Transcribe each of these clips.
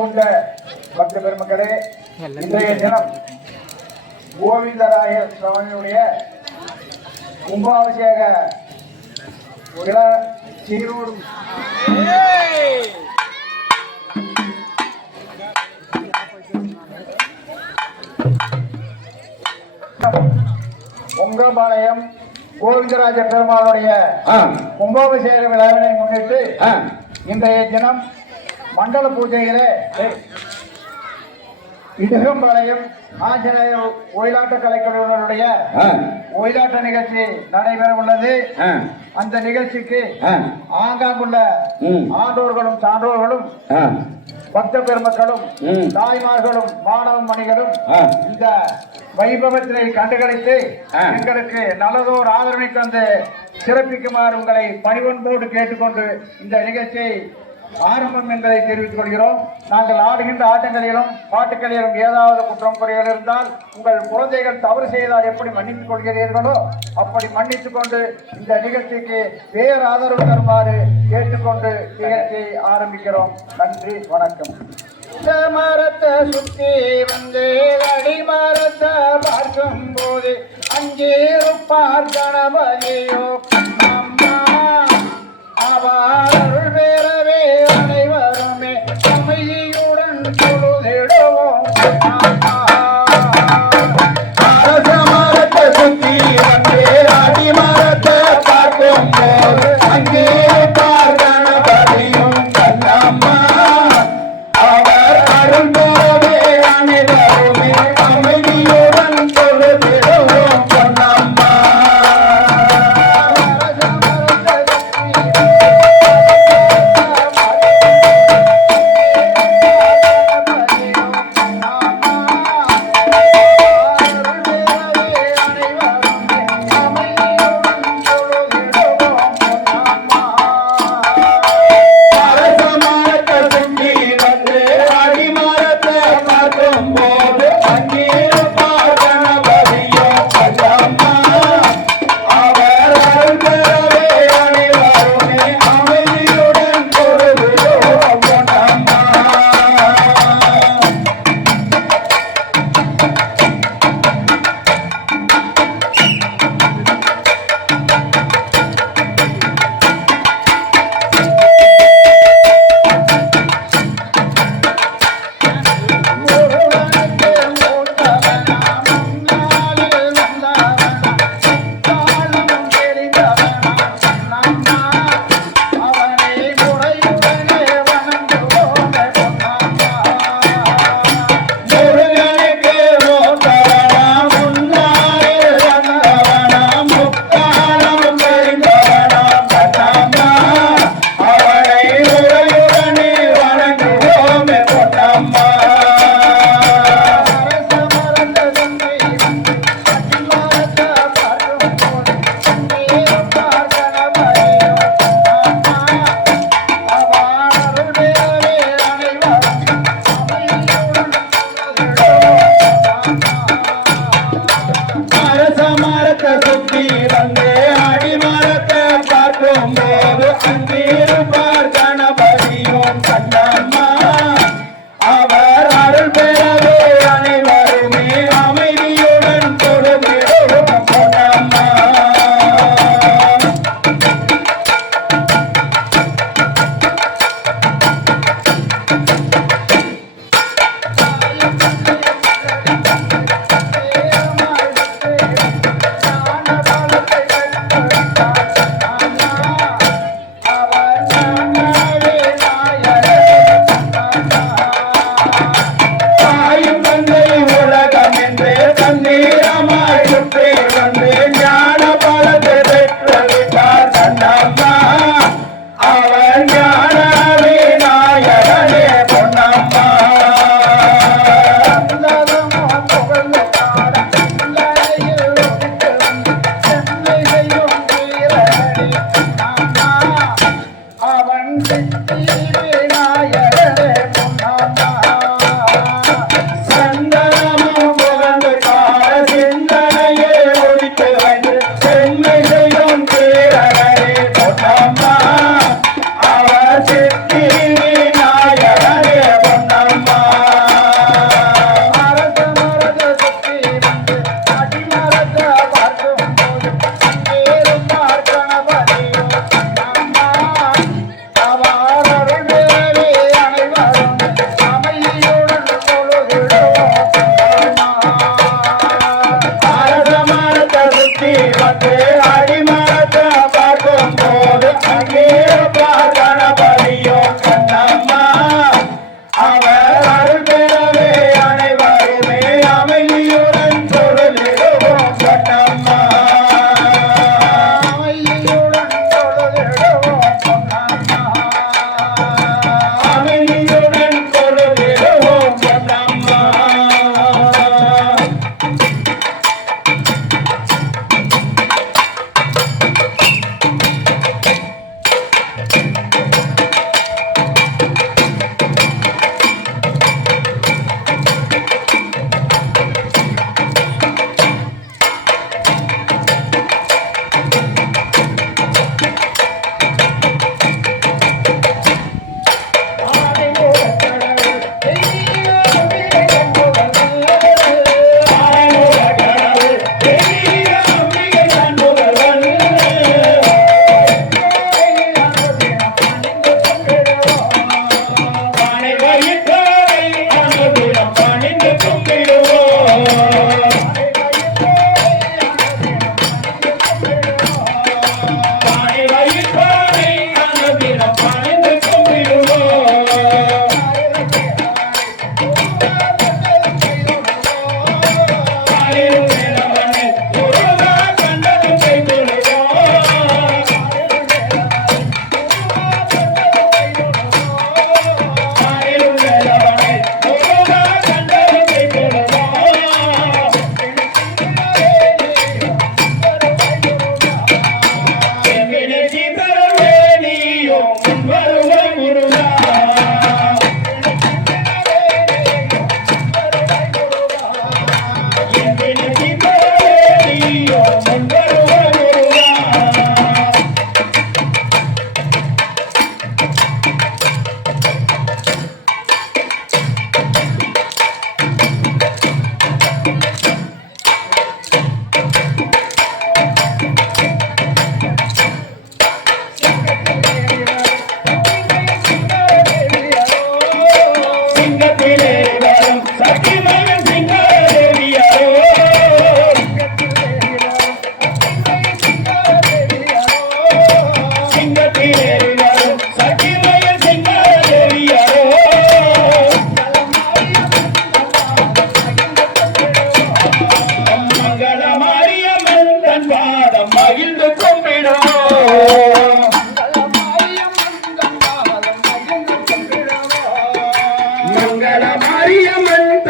போன்ற பக்த பெருமக்களே, இன்றைய தினம் கோவிந்தராய சுவாமியுடைய கும்பாபிஷேக விழா சீரோடு உங்கபாளையம் கோவிந்தராஜ பெருமாளுடைய கும்பாபிஷேக விழாவினை முன்னிட்டு இன்றைய தினம் மண்டல பூஜையிலே இடுகம்பாளையம் ஆஞ்சநேயர் ஒயிலாட்ட கலைக்குழுவினருடைய ஒயிலாட்ட நிகழ்ச்சி நடைபெற உள்ளது. அந்த நிகழ்ச்சிக்கு ஆங்காங்குள்ள ஆண்டோர்களும் சான்றோர்களும் பக்த பெருமக்களும் தாய்மார்களும் மாணவ மணிகளும் இந்த வைபவத்தினை கண்டுகளித்து எங்களுக்கு நல்லதோர் ஆதரவை தந்து சிறப்பிக்குமாறு உங்களை பணிவன்போடு கேட்டுக்கொண்டு இந்த நிகழ்ச்சியை ஆரம்பம் என்பதை தெரிவித்துக் கொள்கிறோம். நாங்கள் ஆடுகின்ற ஆட்டங்களிலும் பாட்டுக்களிலும் ஏதாவது குற்றம் குறைகள் இருந்தால் உங்கள் குழந்தைகள் தவறு செய்தால் எப்படி மன்னித்துக் கொள்கிறீர்களோ அப்படி மன்னித்துக் கொண்டு இந்த நிகழ்ச்சிக்கு வேறு ஆதரவு தருமாறு கேட்டுக்கொண்டு நிகழ்ச்சியை ஆரம்பிக்கிறோம். நன்றி, வணக்கம். மரத்தை சுற்றி வந்து அடிமரத்தை பார்க்கும் போது அங்கே கணபதியோ அவருள் வேறவே அனைவருமே அமைதியுடன் தொழுதிடுவோம். அரசமரத்தை சுற்றி வந்து அடிமரத்தை பார்க்கும் போது அங்கே கணபதியும் கண்ணம்மா அவர் அருள் வேறவே அனைவருமே அமைதியுடன் தொழுதிடுவோம் பொன்னம்மா.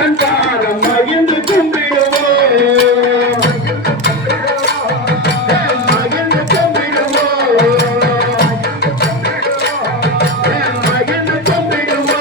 தன் பாதம் மகிழ்ந்து கும்பிடுவோம் மகிழ்ந்து கும்பிடுவோம் மகிழ்ந்து கும்பிடுவோம்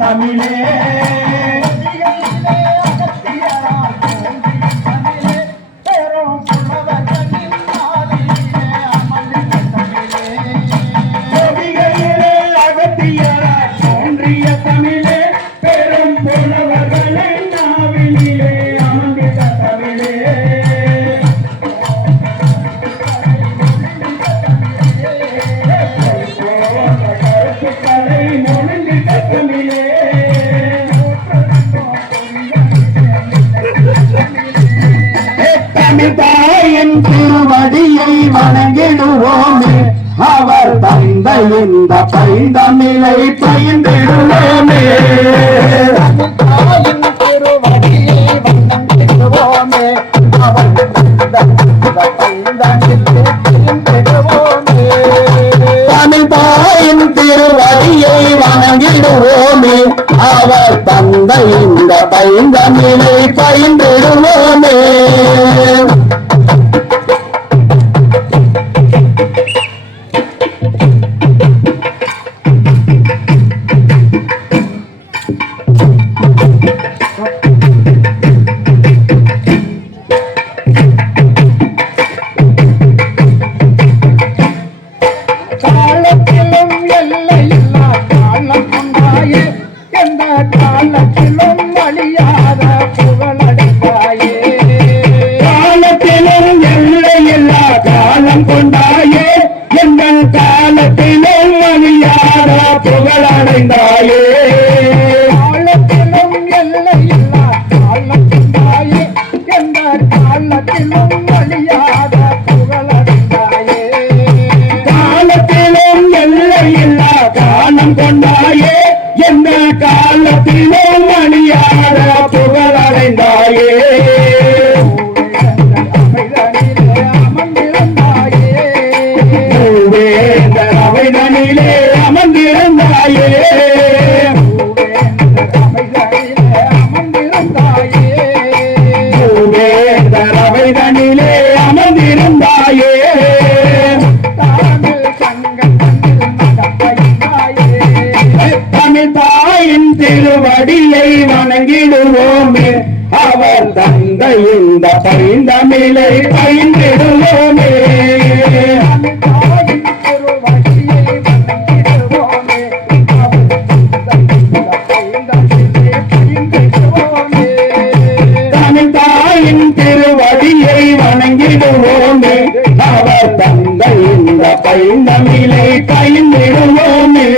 தமிழே தாயின் திருவடியை வணங்கிடுவோமே அவர் தந்த இந்த பைந்தமிழை பயின்றிடுவோமே தாயின் திருவடியை வணங்கிடுவோமே அவர் தந்த இந்த பைந்தமிழை பயின்றிடுவோமே தமிழ் தாயின் திருவடியை வணங்கிடுவோமே அவர் தந்த இந்த பைந்தமிழை பயின்றிடுவோமே புகழடைந்தாயே காலத்திலும் எல்லையில்லா காலம் கொண்டாயே எந்த காலத்திலும் அழியாத புகழடைந்தாயே காலத்திலும் எல்லையில்லா காலம் கொண்டாயே எந்த காலத்திலும் அழியாத புகழடைந்தாயே அமர்ந்திருந்தாயே வழியை வணங்கிடுவோமே அவர் தந்தை இந்த பைந்தமிழை பயின்றிடுவோமே தமிழ் தாயின் திருவடியை வணங்கிடுவோமே அவர் தந்தை இந்த பைந்தமிழை பயின்றிடுவோமே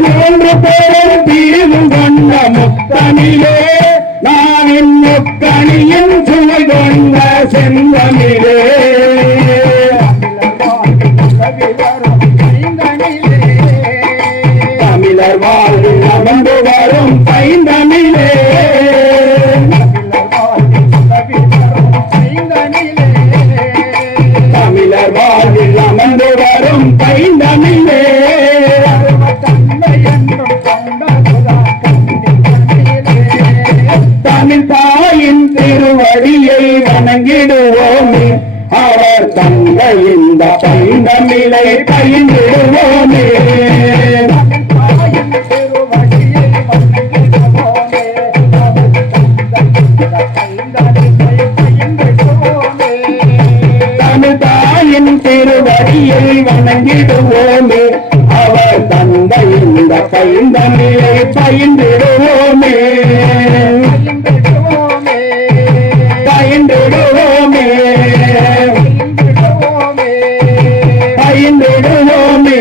மூன்று பேரும் தீர்வும் கொண்ட முத்தமிழே நாவின் முக்கணியும் சுவை கொண்ட செந்தமிழே தமிழர் வாழ்வில் அமர்ந்து வரும் பைந்தமிழே தமிழர் வாழ்வில் அமர்ந்து வரும் பைந்தமிழே தமிழ் தாயின் திருவடியை வணங்கிடுவோமே அவர் தந்தை இந்த பைந்தமிழை பயின்றிடுவோமே தமிழ் தாயின் திருவடியை வணங்கிடுவோமே அவர் தந்தை இந்த பைந்தமிழை பயின்றிடுவோமே பயின்றிடுவோமே பயின்றிடுவோமே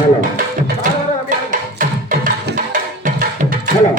ஹலோ ஹலோ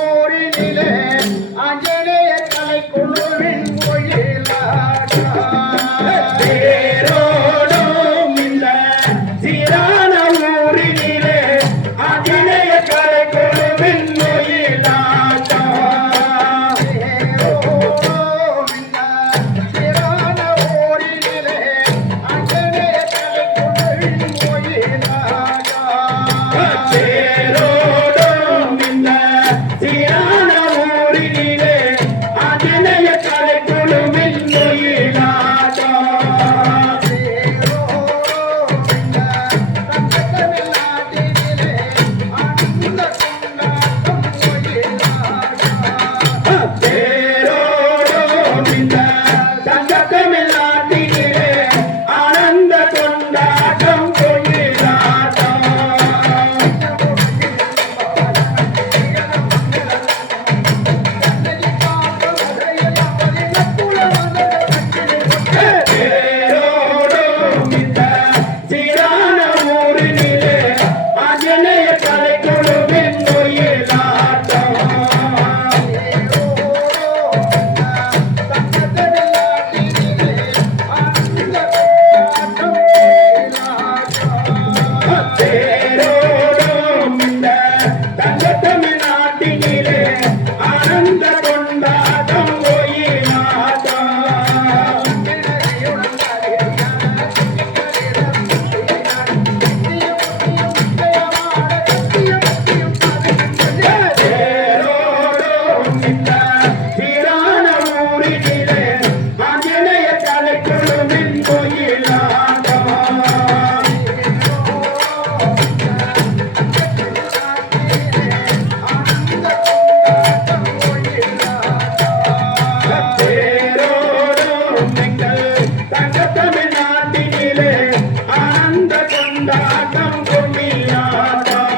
ஊரினிலே ஆஞ்சநேய கலை குழுவின் தேரோடும் இந்த சீரான ஊரினிலே ஆஞ்சநேய கலை குழுவின் ஒயிலாட்டம். தேரோடும் இந்த சீரான ஊரினிலே ஆஞ்சநேய கலை குழுவின் ஒயிலாட்டம். தேரோடும் இந்த தங்கத்தமிழ் நாட்டினிலே ஆனந்த கொண்டாட்டம் ஒயிலாட்டம். தேரோடும் இந்த சீரான ஊரினிலே ஆஞ்சநேய கலை குழுவின் ஒயிலாட்டம். தேரோடும் இந்த தங்கத்தமிழ் நாட்டினிலே ஆனந்த கொண்டாட்டம் ஒயிலாட்டம். தேரோடும் இந்த சீரான ஊரினிலே ஆஞ்சநேய கலை குழுவின் ஒயிலாட்டம். தேரோடும் எங்கள் தங்கத்தமிழ் நாட்டினிலே ஆனந்த கொண்டாட்டம் ஒயிலாட்டம்.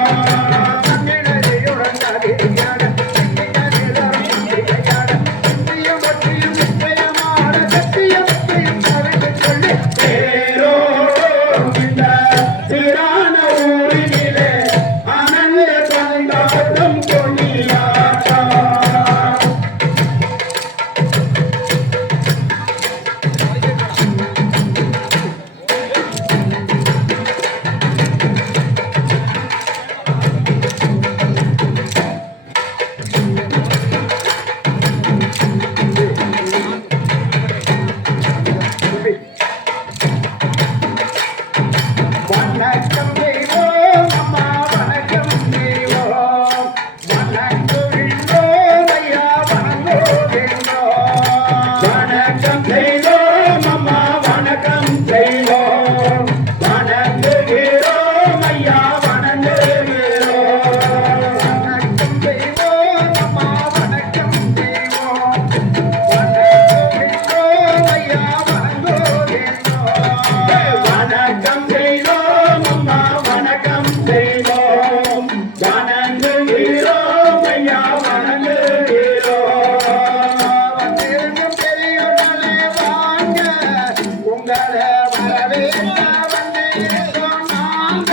தேரோடும் இந்த சீரான ஊரினிலே ஆனந்த கொண்டாட்டம் ஒயிலாட்டம். வணக்கம் செய்வோம் அம்மா வணக்கம் செய்வோம் வணங்குகின்றோம் ஐயா வணங்குகின்றோம். வணக்கம் செய்வோம் அம்மா வணக்கம் செய்வோம் வணங்குகிறோம் ஐயா வணங்குகிறோம். வணக்கம் செய்வோம் அம்மா வணக்கம் செய்வோம் வணங்குகின்றோம் ஐயா வணங்குகின்றோம். வணக்கம் செய்வோம் அம்மா வணக்கம் செய்வோம் வணங்குகிறோம் ஐயா வணங்குகிறோம். வந்திருக்கும் பெரியவர்களே வாங்க, உங்களை வரவேற்க வந்திருக்கோம் நாங்க.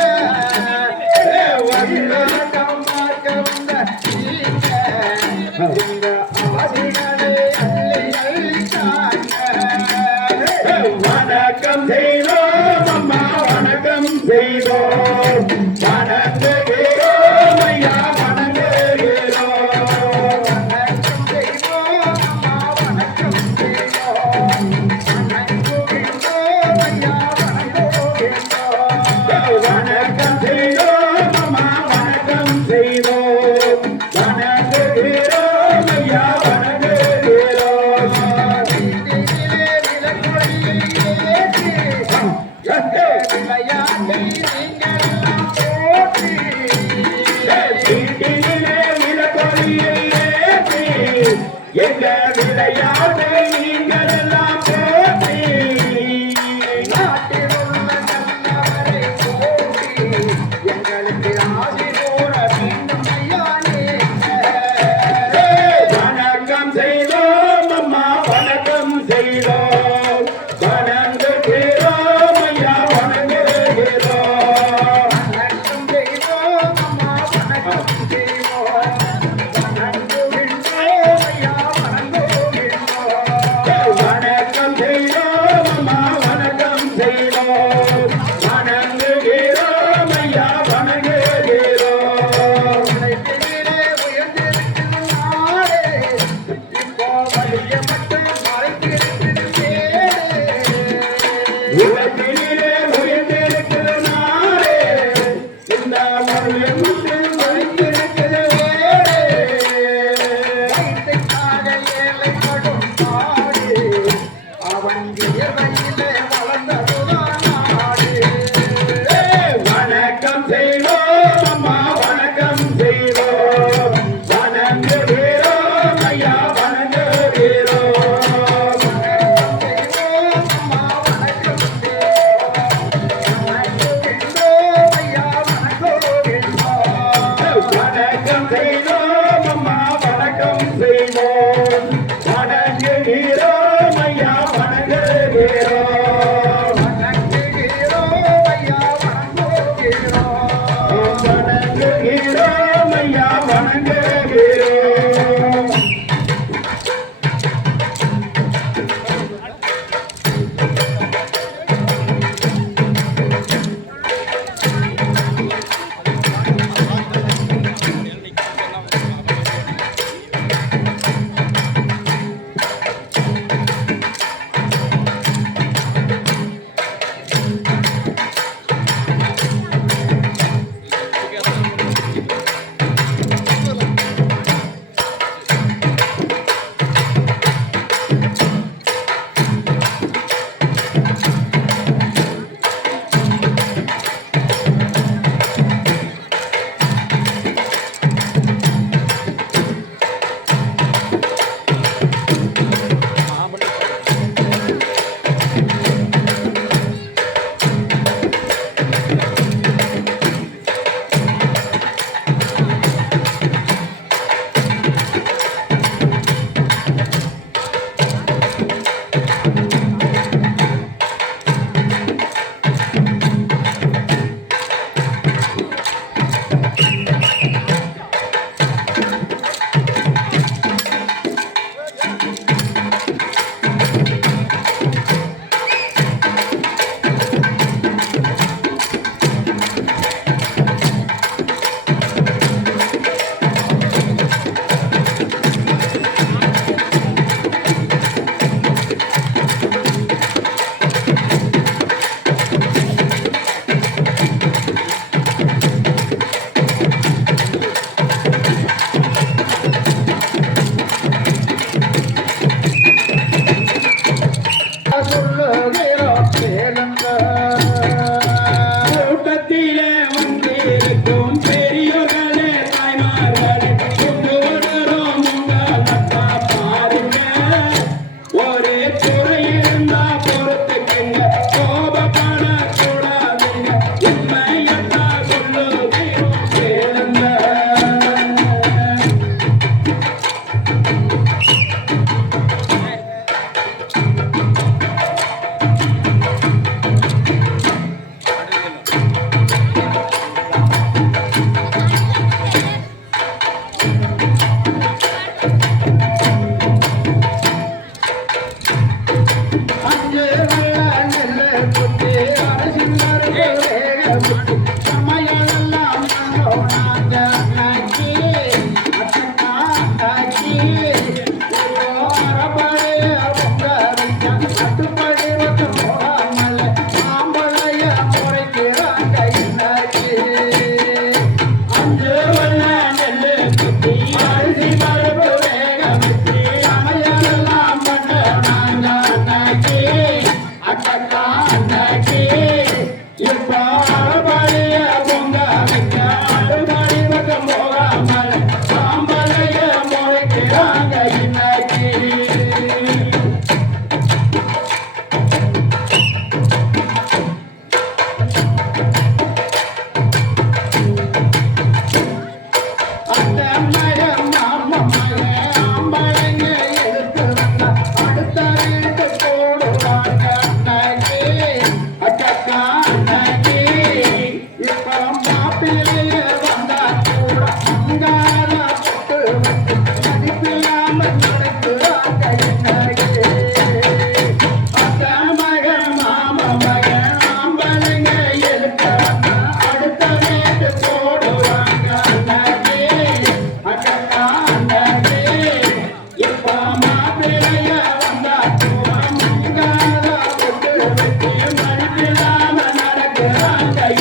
வந்திருக்கோம் பார்க்க வந்த நீங்க, எங்க ஆசிகளே அள்ளி அள்ளித்தாங்க. வணக்கம் செய்வோம் அம்மா வணக்கம் செய்வோம் வணங்குகிறோம் ஐயா வணங்குகிறோம். வணக்கம் செய்வோம் அம்மா வணக்கம் செய்வோம் வணங்குகின்றோம் ஐயா வணங்குகின்றோம். வணக்கம் செய்வோம் அம்மா வணக்கம் வணக்கம் செய்வோம் அம்மா வணக்கம் செய்வோம் வணங்குகிறோம் ஐயா வணங்குகிறோம் வணக்கம் செய்வோம் அம்மா வணக்கம் செய்வோம் வணங்குகிறோம் ஐயா வணங்குகிறோம் வணங்குகிறோம் ஐயா வணங்குகிறோம் கூட்டத்திலே வந்திருக்கும் பெரியோர்களே தாய்மார்களே கொண்டு வருகிறோம் உங்கள் அப்பா பாருங்க ஒரே துறை இருந்தா பொறுத்துக்குங்க கோபப்படக்கூடாதுங்க உண்மையத்தா சொல்லுகிறோம் கேளுங்க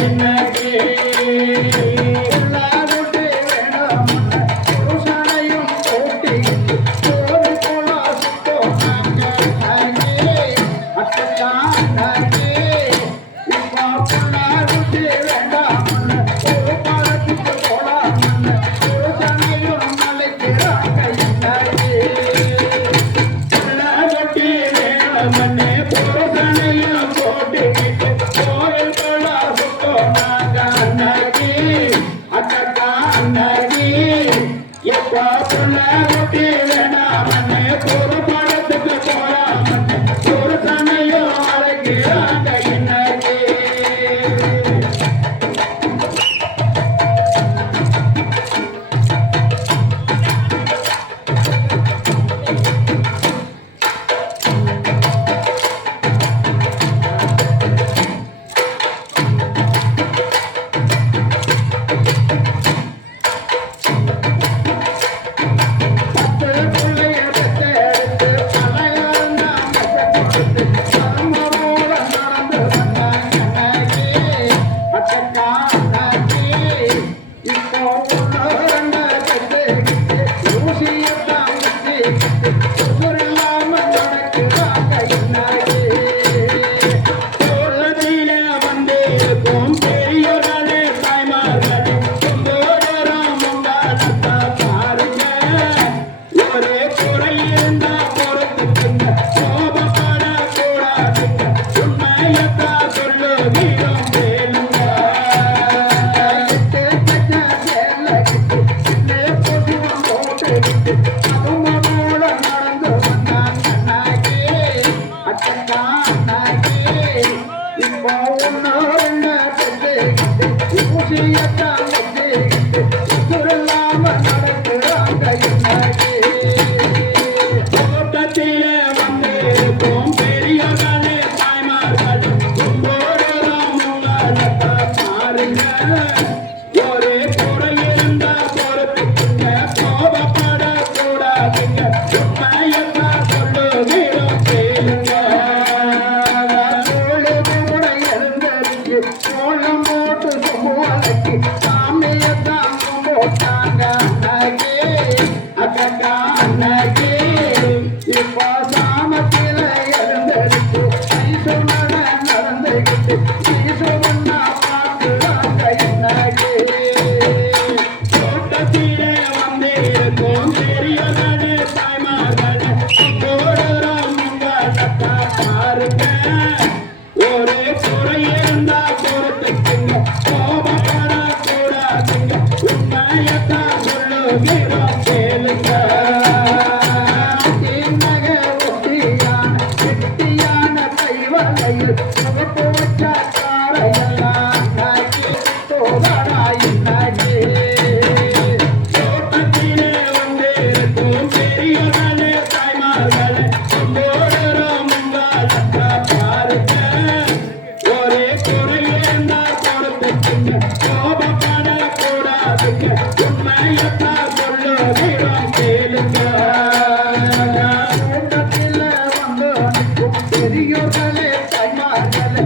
என்ன சொல்லுகிறோம் கேளுங்க. தோட்டத்திலே வந்திருக்கும் பெரியவர்களே தாய்மார்களே கொண்டோடுறோம் உங்களக்கா பாருங்க. ஒரே குறையிருந்தா கொடுத்துக்குங்க, கோபப்படக்கூடாதுங்க, உண்மையத்தான் சொல்லுகிறோம் கேளுங்க. பெரியோர்களே தாய்மார்களே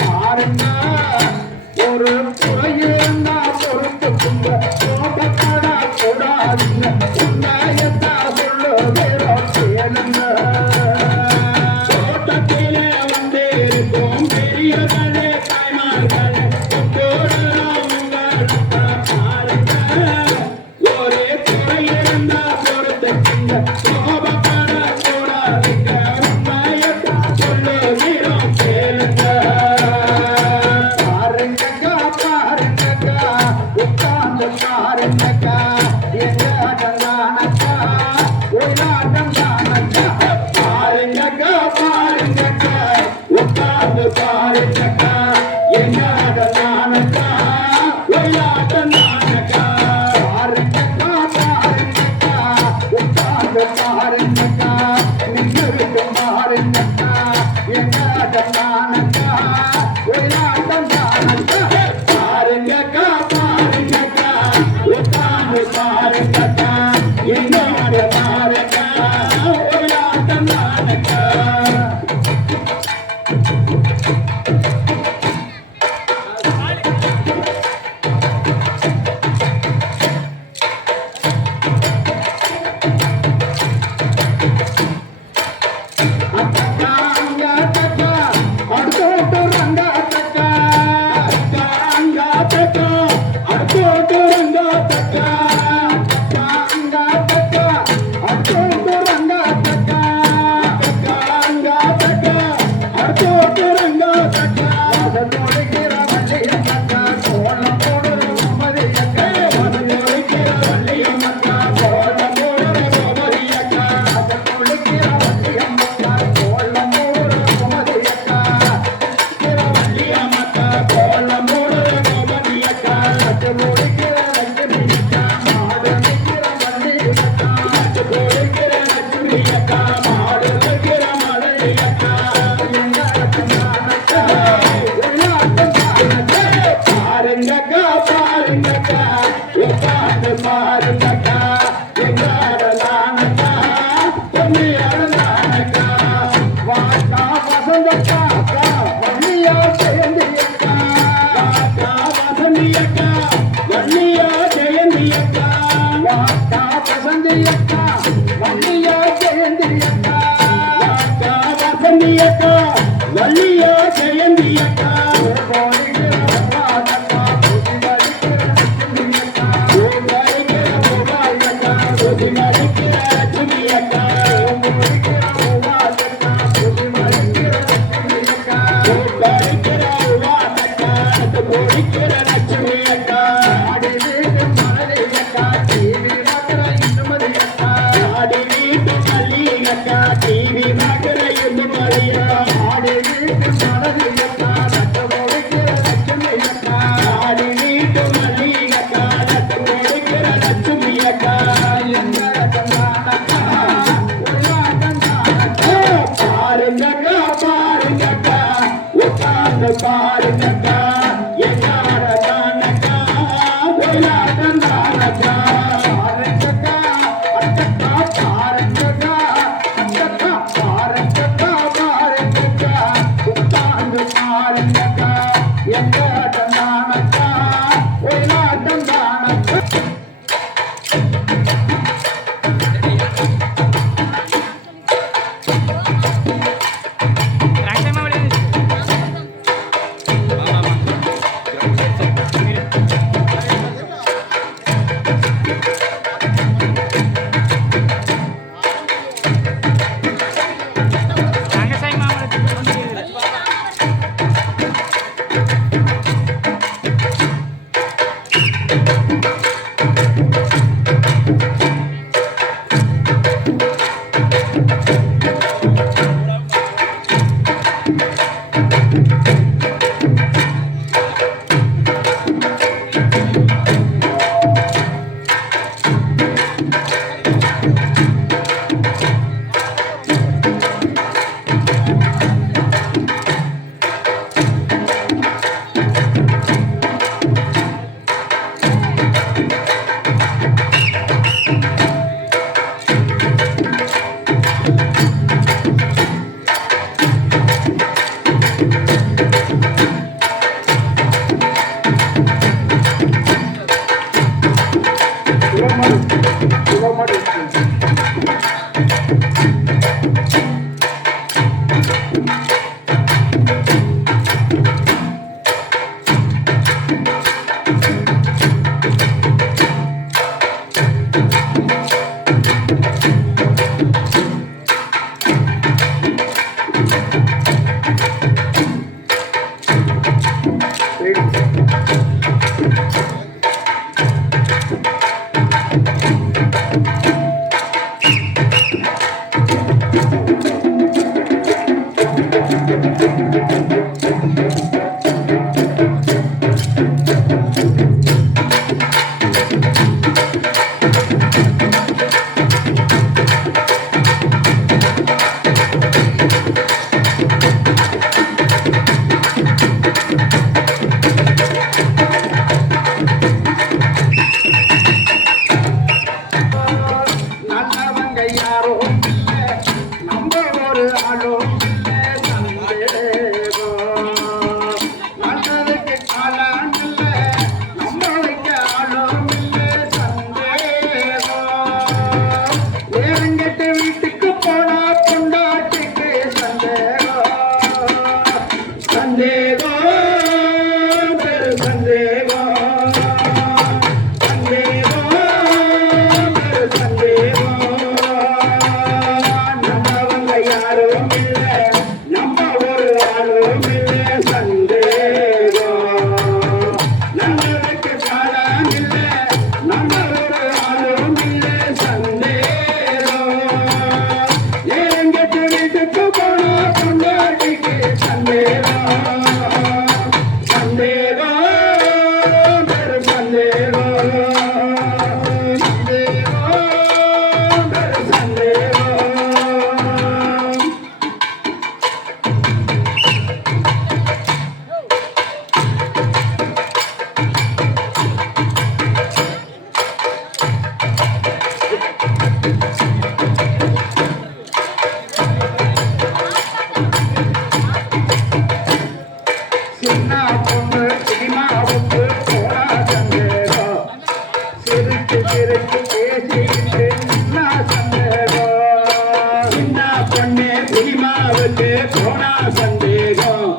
பாருங்க, ஒரு குறையிருந்தா பொறுத்துக்குங்க, கோபப்பட கூடாதுங்க, உண்மையத்தான் சொல்லுகிறோம் கேளுங்க. தோட்டத்திலே வந்திருக்கும் பெரியவர்களே தாய்மார்களே கொண்டோடுறோம் உங்களக்கா பாருங்க. ஒரே குறையிருந்தா பொறுத்துக்குங்க, கோபப்படக்கூடாதுங்க, உண்மையத்தான் சொல்லுகிறோம் கேளுங்க. பாருங்கக்கா பாருங்கக்கா உட்கார்ந்து பாருங்கக்கா, எங்க தானக்கா ஒயிலாட்டம் தானக்கா. பாருங்கக்கா பாருங்கக்கா உட்கார்ந்து பாருங்கக்கா, என்னாட நானக்கா ஒயிலாட்டம் நானக்கா. பாருங்கக்கா பாருங்கக்கா உட்கார்ந்து பாருங்கக்கா, நின்று விட்டு பாருங்கக்கா, எங்க தானக்கா ஒயிலாட்டம் தானக்கா. பாருங்கக்கா பாருங்கக்கா உட்கார்ந்து பாருங்கக்கா, என்னாட நானக்கா ஒயிலாட்டம் நானக்கா. அக்கா அங்க அக்கா அடுத்தோட்டு ரங்க அக்கா. அங்காத்தக்கா அடுத்தோட்டு ரங்காத்தக்கா. அங்காத்தக்கா அடுத்தோட்டு ரங்காத்தக்கா. அங்காத்தக்கா அடுத்தோட்டு ரங்காத்தக்கா. வாசத்தோடுகிற வள்ளியம்மக்கா, கோலம் போடுற குமரியக்கா. மனதொழிக்கிற வள்ளியம்மக்கா, கோலம் போடுற கோமரியக்கா. வாசத்தோடுகிற வள்ளியம்மக்கா, கோலம் போடுற குமரியக்கா. வள்ளியம்மக்கா, கோலம் போடுற கோமரியக்கா. வாசத்தோடுகிற வள்ளியம்மக்கா, மாடு நிற்கிற வள்ளியக்கா. கொடுக்கிற லட்சுமியக்கா, மாடு வைக்கிற மலையக்கா. பாருங்கக்கா பாருங்கக்கா உட்கார்ந்து பாருங்கக்கா, எங்காட நானக்கா பொன்னியாட நானக்கா. வாட்டா வசந்தக்கா வள்ளியா சேர்ந்தியக்கா. அக்கா வசந்தியக்கா வள்ளியா ஜெயந்தியக்கா. வாட்டா வசந்தியக்கா வள்ளியா சேர்ந்தியக்கா. அக்கா வசந்தியக்கா வள்ளியா ஜெயந்தியக்கா. கோடிகிற வாதக்கா புதிவளிக்கிற லட்சுமியக்கா. பூங்கரிக்கிற பூவாயக்கா, சுதிமரிக்கிற லட்சுமியக்கா. கோடிகிற வாதக்கா புதிவளிக்கிற லட்சுமியக்கா. பூங்கரிக்கிற பூவாயக்கா, சுதிமரிக்கிற லட்சுமியக்கா. ஆடி வீட்டு மலரியக்கா, டிவி பார்க்கிற இந்துமதியக்கா. ஆடி வீட்டு மல்லிகக்கா, டிவி பார்க்கிற இந்துமதியக்கா. ஆடி வீட்டு மலரியக்கா, நட்டு முடிக்கிற லட்சுமியக்கா. ஆடி வீட்டு மல்லிகக்கா, நட்டு முடிக்கிற லட்சுமியக்கா. பாருங்கக்கா பாருங்கக்கா உட்கார்ந்து பாருங்கக்கா, எங்காட நானக்கா நல்லவங்க யாரும் இல்லை, நம்ம ஒரு ஆளும் இல்லை, சந்தேகம். நல்லதுக்கு காலம் இல்லை, நம்ம வைக்க ஆளும் இல்லை, சந்தேகம். ஏறங்கட்டு வீட்டுக்கு போனா பொண்டாட்டிக்கு சந்தேகம். சந்தேகம், பெரு சந்தேகம். சின்ன பொண்ணு சினிமாவுக்கு போனா சந்தேகம். சிரிச்சு சிரிச்சு பேசிக்கிட்டு நின்னா சந்தேகம். சின்ன பொண்ணு சினிமாவுக்கு போனா சந்தேகம்.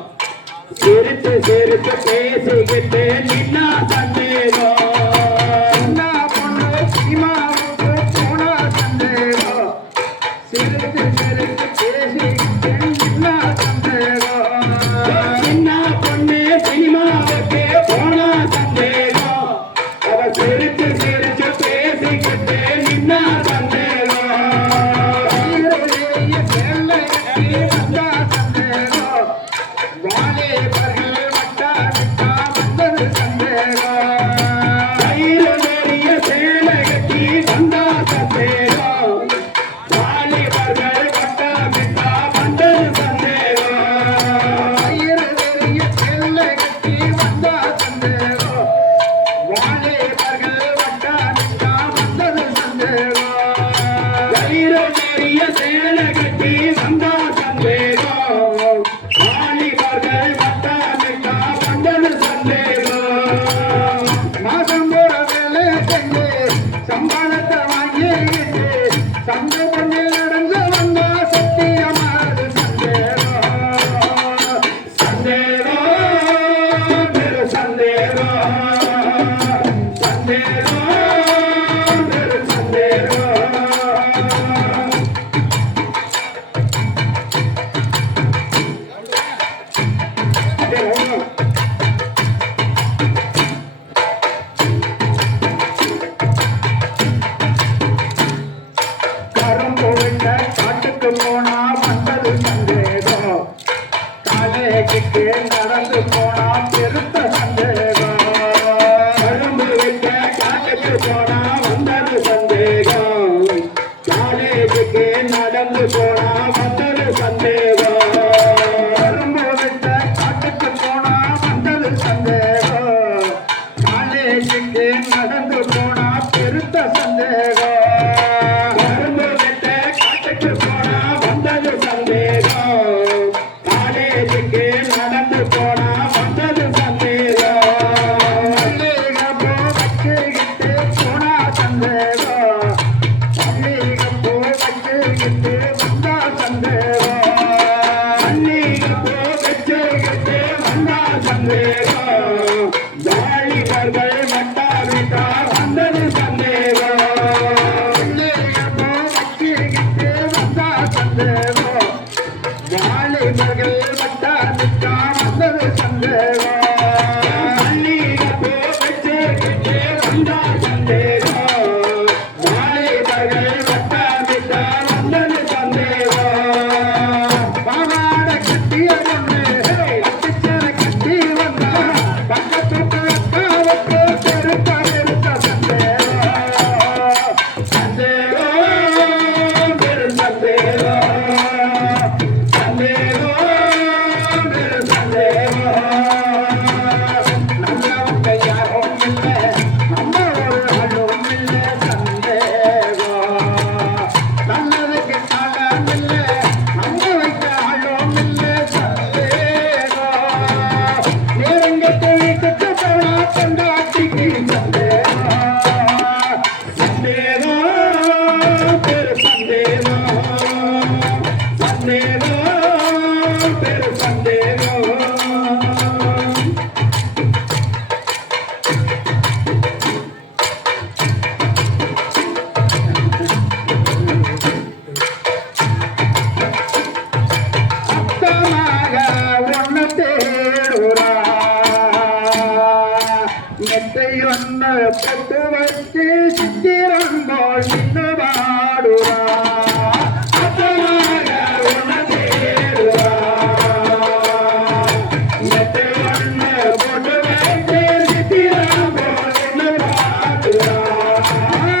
சிரிச்சு சிரிச்சு பேசிக்கிட்டு நின்னா சந்தேகம். சின்ன பொண்ணு சினிமாவுக்கு போனா சந்தேகம். சிரிச்சு சிரிச்சு பேசிக்கிட்டு நின்னா சந்தேகம். சின்ன பொண்ணு சினிமாவுக்கு போனா சந்தேகம். அவ சிரிச்சு சிரிச்சு பேசிக்கிட்டு நின்னா சந்தேகம். வெள்ளை வந்தா சந்தேகம். வாலிபர்கள் வட்டாரத்தா வந்தது சந்தேகம். பெரிய சேலை கட்டி வந்தா சந்தேகம். வாலிபர்கள் வட்டாரத்தா வந்தது சந்தேகம். பெரிய சேலை கட்டி வந்தா சந்தேகம். வாலிபர்கள் வட்டாரத்தா வந்தது சந்தேகம். பெரிய சேலை கட்டி வந்தா சந்தேகம். வாலிபர்கள் வட்டாரத்தா வந்தது சந்தேகம். மாசம் போற வேலை செஞ்சு சம்பளத்தை வாங்கிட்டு சந்தை பண்ணில் நடந்து வந்தா சத்தியமானது சந்தேகம். சந்தேகம், பெரு சந்தேகம். சந்தேகம், பெரு சந்தேகம். கரும்பு வெட்ட காட்டுக்கு போனா வந்தது சந்தேகம். காலேஜுக்கு நடந்து போனா பெருத்த சந்தேகம். கரும்பு வெட்ட காட்டுக்கு நெத்தை ஒன்று பொட்டு வச்சு சித்திரம் போல் நின்று பாடுவா அத்தமாக உன்னை தேடுவா நெத்தை ஒன்று பொட்டு வச்சு சித்திரம் போல் நின்று பாடுவா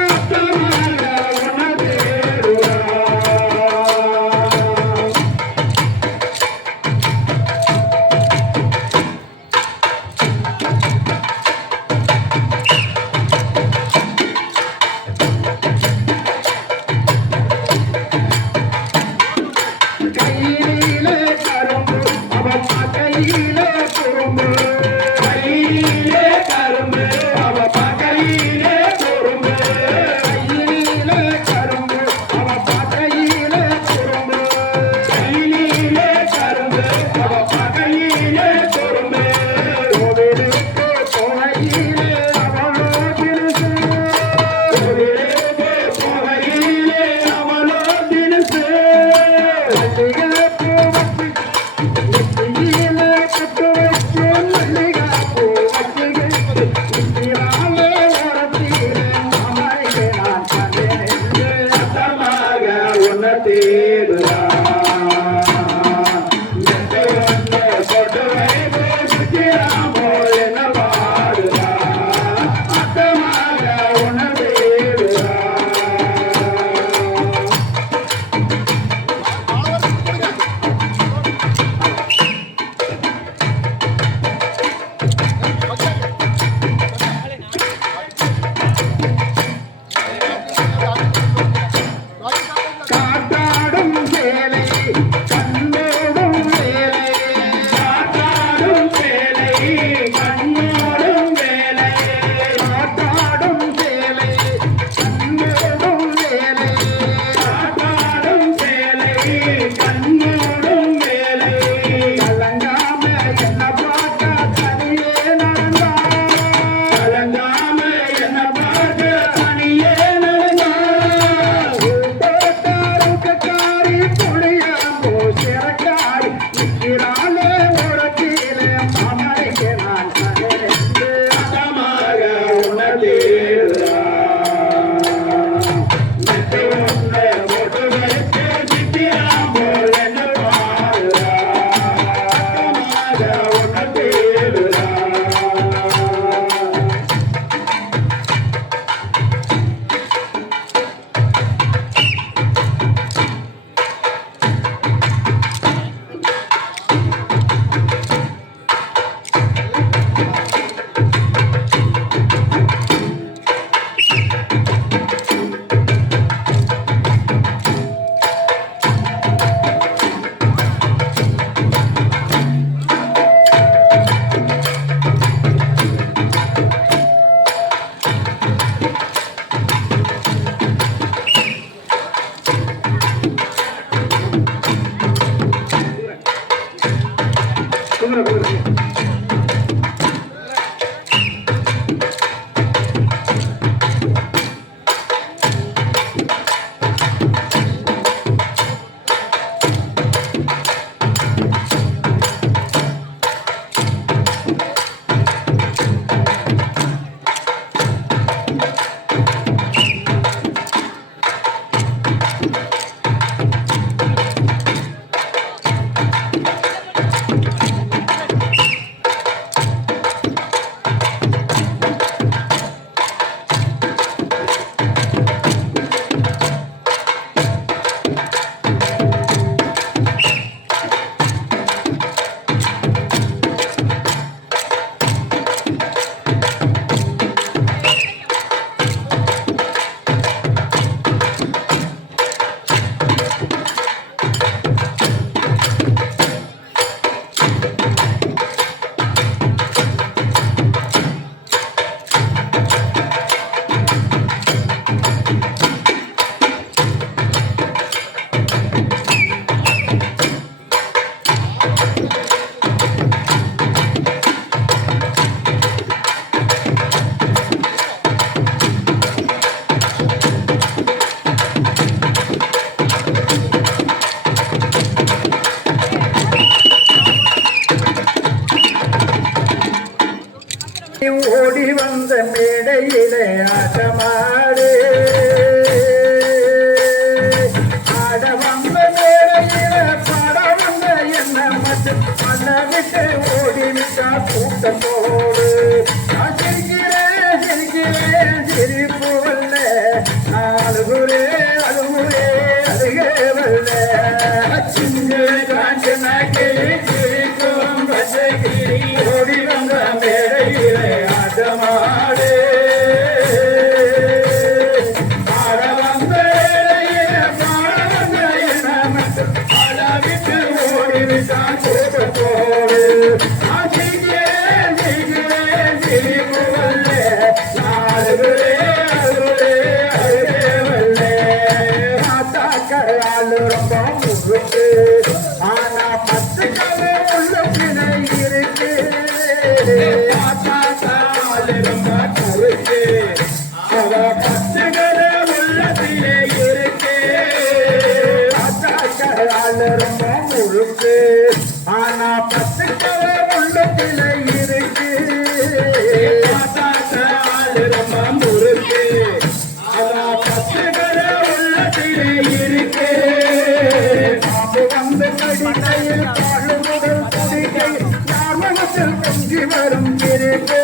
அத்தமாக உன்னை தேடுவா கையிலே கரும்பு அவன் கையிலே குறும்பு கையிலே கரும்பு அவன் கையிலே குறும்பு கையிலே கரும்பு அவன் கையிலே குறும்பு கையிலே கரும்பு அவன் கையிலே குறும்பு கோவிலுக்கு போகையிலே அவளோ தினசு கோவிலுக்கு போகையிலே அவளோ தினசு காட்டாடும் சேலை கண்ணோடும் வேலை காட்டாடும் சேலை கண்ணோடும் வேலை காட்டாடும் சேலை கண்ணோடும் வேலை காட்டாடும் சேலை கண்ணோடும் வேலை கலங்காம என்ன பார்க்க தனியே நடந்தா கலங்காம என்ன பார்க்க தனியே நடந்தா காரி புளியம்போ சிறக்காரி நிற்கிறாளே உடத்திலே மாமரைக்கு நான் கண்டேன் அதமாக உணர்ந்தேன் நெத்தை ஒன்றை போட்டு வைத்து நிற்கிறான் போல் என்ன பாடுறா அதமாக உணர்ந்தேன் ஓடி வந்த மேடையிலே ஆட்டமாடு ஆட வந்த மேடையிலே பாட வந்த என்ன மட்டும் பண்ண விட்டு ஓடிவிட்டா கூட்டத்தோடு நான் சிரிக்கிறேன் சிரிக்கிறேன் சிரிப்பு வல்ல அழுகுரே அழுகுரே அழுகே வல்ல ஓடி வந்த மேடையிலே ஆட்டமாடு ஆட வந்த மேடையிலே பாட வந்த என்ன மட்டும் பாட விட்டு ஓடிவிட்டான் கூட்டத்தோடு நான் சிரிக்கிறேன் சிரிக்கிறேன் சிரிப்பு வல்ல அழுகுரே அழுகுரே அழுகே வல்ல ஆத்தாக்கள் ரொம்ப முழுக்கு ஆனா பத்து கதை உள்ள பிணை இருக்கு ஆத்தாக்கள் ரொம்ப கருக்கு அவ பத்து கதை உள்ளத்திலே இருக்கு ஆத்தாக்கள் ரொம்ப முழுக்கு ஆனா பத்து கதை உள்ளத்திலே இருக்கு ஆத்தாக்கள் ரொம்ப முழுக்கு அவ பத்து கதை உள்ளத்திலே இருக்கு பாம்பு வந்து கடிக்கையில் பாழு முதல் குடிக்கை யார் மனசில் பொங்கி வரும் இருக்கு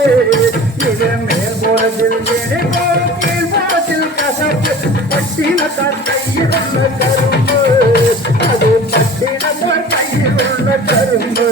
இது மேல்புறத்தில் இணைப்போம் கீழ்புறத்தில் கசப்பு பட்டினத்தார் கையில் உள்ள கரும்பு அது பட்டினத்தார் கையில் உள்ள கரும்பு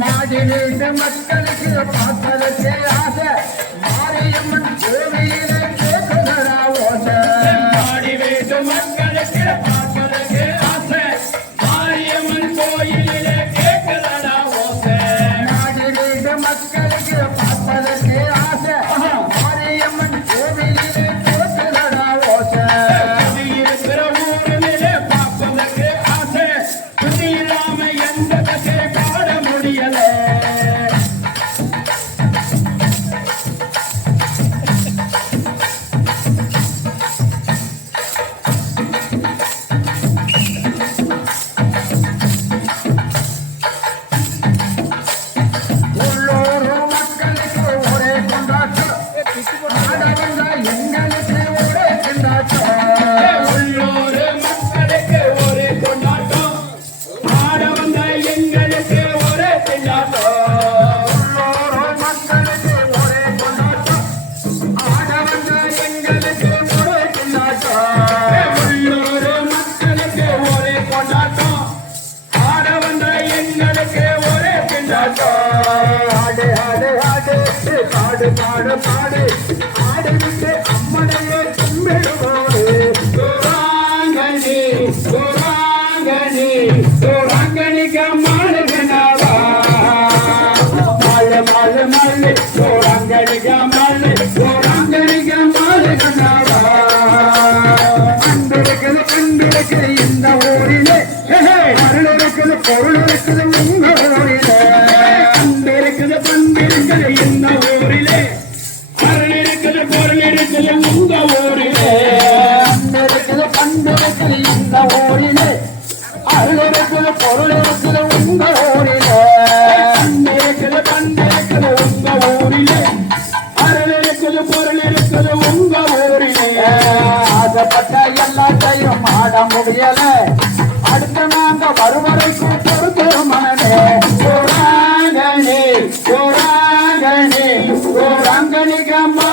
மாடினீட்டு மக்களுக்கு பார்ப்பதற்கே ஆசை மாரியம்மன் கோவிலே கேட்குதரா ஓசை மாடி வீட்டு மக்களுக்கு பார்ப்பதற்கே ஆசை மாரியம்மன் கோயிலே கேட்குதரா ஓசை மாடி வீட்டு மக்களுக்கு பார்ப்பதற்கே ஆசை மாரியம்மன் கோவிலே கேட்குதரா ஓசை இருக்கிற ஊரிலே பார்ப்பதற்கே ஆசை துணி இல்லாம எந்த கதை பாட முடியல பாடு பாடு பாடு ஆடு விட்டு அம்மனையே கும்பிடுவோடு சோராங்கனி சோராங்கனி சோராங்கனிக்கு மாளுகனாவா மால மால மால தெரியல அடுத்த நாங்க வருவரைக்கும் பொறுத்தோம் மனமே ஓராங்கனி ஓராங்கனி ஓராங்கனி கம்மா